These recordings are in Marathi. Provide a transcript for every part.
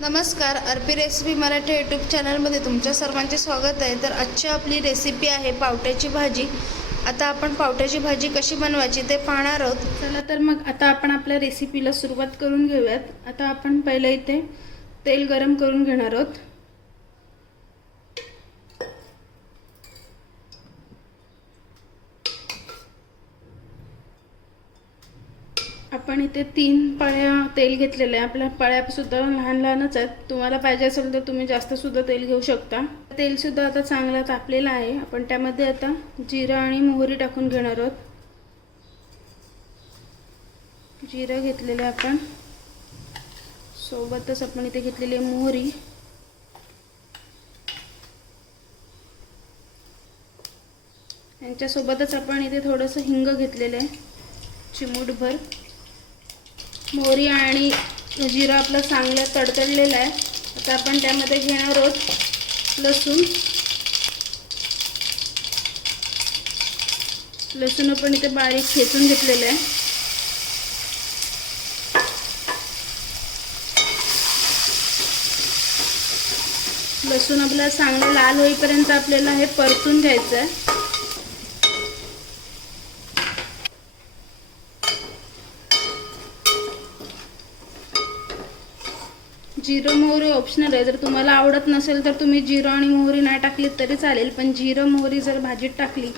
नमस्कार अर्पी रेसिपी मराठी यूट्यूब चॅनलमध्ये तुमच्या सर्वांचे स्वागत आहे. तर आजची आपली रेसिपी आहे पावट्याची भाजी. आता आपण पावट्याची भाजी कशी बनवायची ते पाहणार आहोत. चला तर मग आता आपण आपल्या रेसिपीला सुरुवात करून घेऊयात. आता आपण पहिले इथे तेल गरम करून घेणार आहोत. आपण इथे तीन पळ्या तेल घेतलेले आहे. आपल्या पळ्या सुद्धा लहान लहानच आहेत. तुम्हाला पाहिजे असेल तर तुम्ही जास्त सुद्धा तेल घेऊ शकता. तेल सुद्धा आता चांगला तापलेला आहे. आपण त्यामध्ये आता जिरा आणि मोहरी टाकून घेणार आहोत. जिरं घेतलेलं आहे आपण. सोबतच आपण इथे घेतलेली आहे मोहरी. यांच्यासोबतच आपण इथे थोडंसं हिंग घेतलेलं आहे. चिमूटभर. मोहरी आणि जिरं आपलं चांगलं तडतडलेलं आहे. आता आपण त्यामध्ये घेणार आहोत लसूण. लसूण आपण इथे बारीक खेचून घेतलेलं आहे. लसूण आपल्याला चांगलं लाल होईपर्यंत आपल्याला हे परतून घ्यायचं आहे. जिरं मोहरी ऑप्शनल आहे. जर तुम्हाला आवडत नसेल तर तुम्ही जिरं आणि मोहरी नाही टाकली तरी चालेल पण जिरं मोहरी जर भाजीत टाकली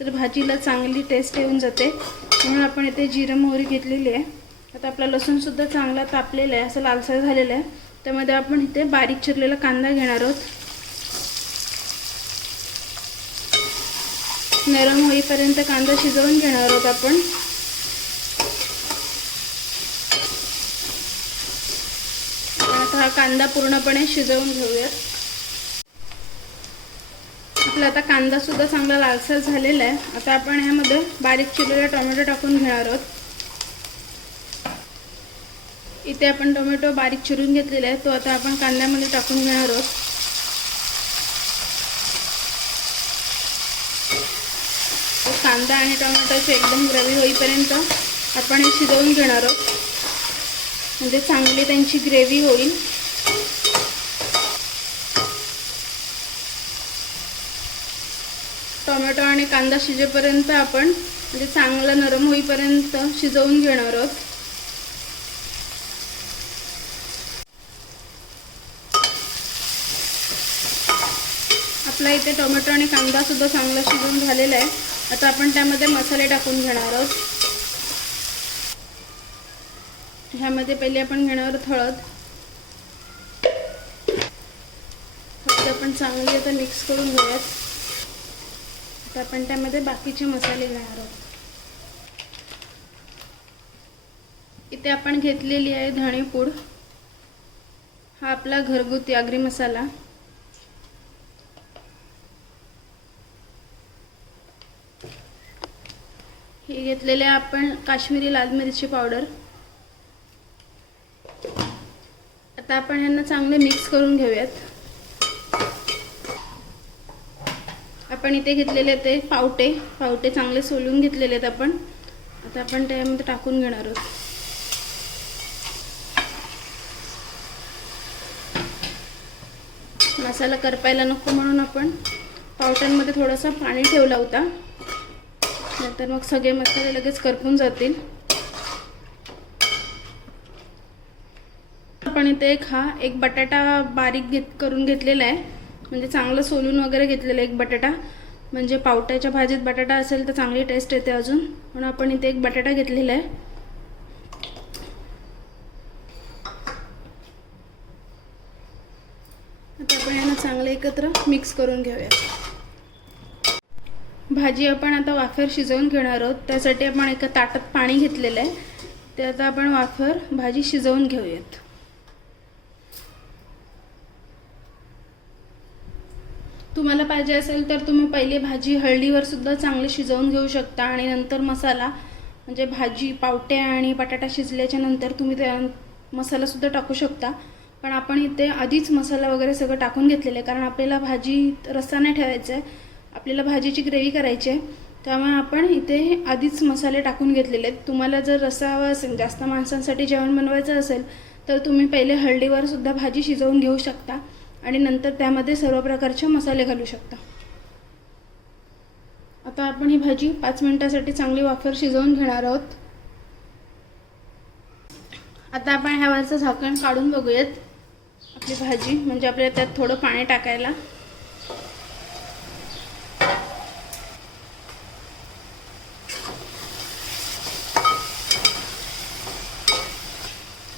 तर भाजीला चांगली टेस्ट येऊन जाते. म्हणून आपण इथे जिरं मोहरी घेतलेली आहे. आता आपला लसूणसुद्धा चांगला तापलेला आहे असं लालसर झालेला आहे. त्यामध्ये आपण इथे बारीक चिरलेला कांदा घेणार आहोत. नरम होईपर्यंत कांदा शिजवून घेणार आहोत आपण आपण आता हा कांदा पूर्णपणे शिजवून घेऊयात. आपला आता कांदा सुद्धा चांगला लालसर झालेला आहे. आता आपण ह्यामध्ये बारीक चिरलेला टोमॅटो टाकून घेणार आहोत. इथे आपण टोमॅटो बारीक चिरून घेतलेला आहे. तो आता आपण कांद्यामध्ये टाकून घेणार आहोत. कांदा आणि टोमॅटोची एकदम ग्रेव्ही होईपर्यंत आपण हे शिजवून घेणार आहोत. म्हणजे चांगली त्यांची ग्रेव्ही होईल. टोमॅटो आणि कांदा शिजेपर्यंत आपण म्हणजे चांगला नरम होईपर्यंत शिजवून घेणार आहोत. आपला इथे टोमॅटो आणि कांदा सुद्धा चांगला शिजून झालेला आहे. आता आपण त्यामध्ये मसाले टाकून घेणार आहोत. ह्यामध्ये पहिले आपण घेणार आहोत हळद. हळद आपण चांगली आता मिक्स करून घेऊयात. तर आपण त्यामध्ये बाकीचे मसाले घेणार आहोत. इथे आपण घेतलेली आहे धणेपूड हा आपला घरगुती आगरी मसाला. हे घेतलेले आपण काश्मीरी लाल मिरची पावडर. आता आपण ह्यांना चांगले मिक्स करून घेऊयात. आपण इथे घेतलेले ते पावटे. पावटे चांगले सोलून घेतलेले आहेत आपण. आता आपण त्यामध्ये टाकून घेणार आहोत. मसाला करपायला नको म्हणून आपण पावट्यांमध्ये थोडंसं पाणी ठेवला होता. नंतर मग सगळे मसाले लगेच करपून जातील. आपण इथे एक हा एक बटाटा बारीक घेत करून घेतलेला आहे. म्हणजे चांगलं सोलून वगैरे घेतलेलं आहे एक बटाटा. म्हणजे पावट्याच्या भाजीत बटाटा असेल तर चांगली टेस्ट येते अजून. म्हणून आपण इथे एक बटाटा घेतलेला आहे. आता आपण यांना चांगलं एकत्र मिक्स करून घेऊया. भाजी आपण आता वाफेवर शिजवून घेणार आहोत. त्यासाठी आपण एका ताटात पाणी घेतलेलं आहे. ते आता आपण वाफेवर भाजी शिजवून घेऊयात. तुम्हाला पाहिजे असेल तर तुम्ही पहिले भाजी हळदीवर सुद्धा चांगली शिजवून घेऊ शकता आणि नंतर मसाला म्हणजे भाजी पावटे आणि बटाटा शिजल्याच्या नंतर तुम्ही त्या मसालासुद्धा टाकू शकता. पण आपण इथे आधीच मसाला वगैरे सगळं टाकून घेतलेलं आहे कारण आपल्याला भाजी रस्सा नाही ठेवायचा आहे आपल्याला भाजीची ग्रेव्ही करायची आहे. त्यामुळे आपण इथे आधीच मसाले टाकून घेतलेले आहेत. तुम्हाला जर रस्सा हवा असेल जास्त माणसांसाठी जेवण बनवायचं असेल तर तुम्ही पहिले हळदीवर सुद्धा भाजी शिजवून घेऊ शकता. आणि नंतर त्यामध्ये सर्व प्रकारचे मसाले घालू शकता. आता आपण ही भाजी पाच मिनिटासाठी चांगली वाफर शिजवून घेणार आहोत. आता आपण ह्यावरचं झाकण काढून बघूयात. आपली भाजी म्हणजे आपल्याला त्यात थोडं पाणी टाकायला.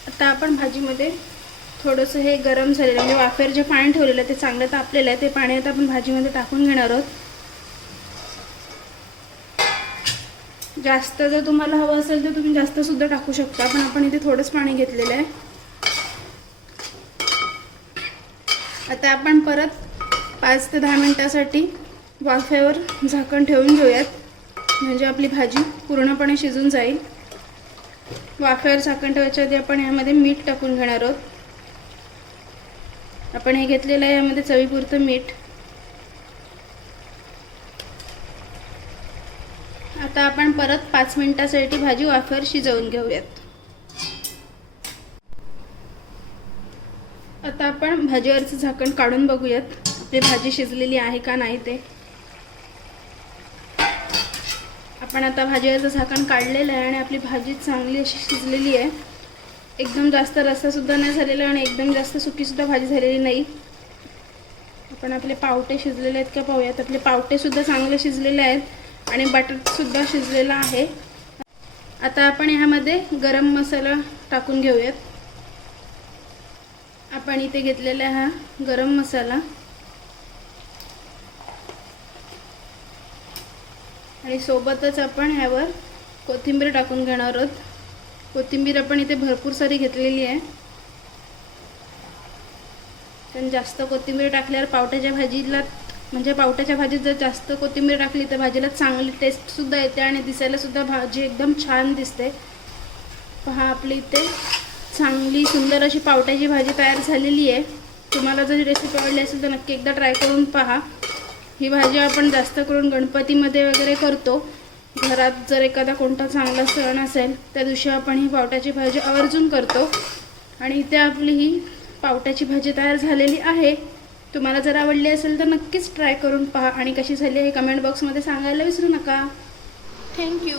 आता आपण भाजीमध्ये थोडंसं हे गरम झालेलं म्हणजे वाफेर जे पाणी ठेवलेलं ते चांगलं तापलेलं आहे. ते पाणी आता आपण भाजीमध्ये टाकून घेणार आहोत. जास्त जर तुम्हाला हवं असेल तर तुम्ही जास्त सुद्धा टाकू शकता. पण आपण इथे थोडंच पाणी घेतलेलं आहे. आता आपण परत पाच ते दहा मिनटासाठी वाफेवर झाकण ठेवून घेऊयात. म्हणजे आपली भाजी पूर्णपणे शिजून जाईल. वाफेवर झाकण ठेवायच्या आधी आपण यामध्ये मीठ टाकून घेणार आहोत. आपण हे घेतलेलं आहे यामध्ये चवीपुरतं मीठ. आता आपण परत पाच मिनिटासाठी भाजी वाफेवर शिजवून घेऊयात. आता आपण भाजीवरचं झाकण काढून बघूयात आपली भाजी शिजलेली आहे का नाही ते. आपण आता भाजीवरचं झाकण काढलेलं आहे आणि आपली भाजी चांगली अशी शिजलेली आहे. एकदम जास्त रस्सासुद्धा नाही झालेला आणि एकदम जास्त सुकीसुद्धा भाजी झालेली नाही. आपण आपले पावटे शिजलेले आहेत का पाहूयात. आपले पावटेसुद्धा चांगले शिजलेले आहेत आणि बटरसुद्धा शिजलेला आहे. आता आपण ह्यामध्ये गरम मसाला टाकून घेऊयात. आपण इथे घेतलेला हा गरम मसाला. आणि सोबतच आपण ह्यावर कोथिंबीर टाकून घेणार आहोत. कोथिंबीर आपण इथे भरपूर सारी घेतलेली आहे. पण जास्त कोथिंबीर टाकल्यावर पावट्याच्या भाजीला म्हणजे पावट्याच्या भाजीत जर जास्त कोथिंबीर टाकली तर भाजीला चांगली टेस्टसुद्धा येते आणि दिसायलासुद्धा भाजी एकदम छान दिसते. पहा आपली इथे चांगली सुंदर अशी पावट्याची भाजी तयार झालेली आहे. तुम्हाला जर रेसिपी आवडली असेल तर नक्की एकदा ट्राय करून पहा. ही भाजी आपण जास्त करून गणपतीमध्ये वगैरे करतो. घरात जर एखादा कोणता चांगला सण असेल त्या दिवशी आपण ही पावट्याची भाजी आवर्जून करतो. आणि इथे आपली ही पावट्याची भाजी तयार झालेली आहे. तुम्हाला जर आवडली असेल तर नक्कीच ट्राय करून पहा. आणि कशी झाली आहे कमेंट बॉक्समध्ये सांगायला विसरू नका. थँक्यू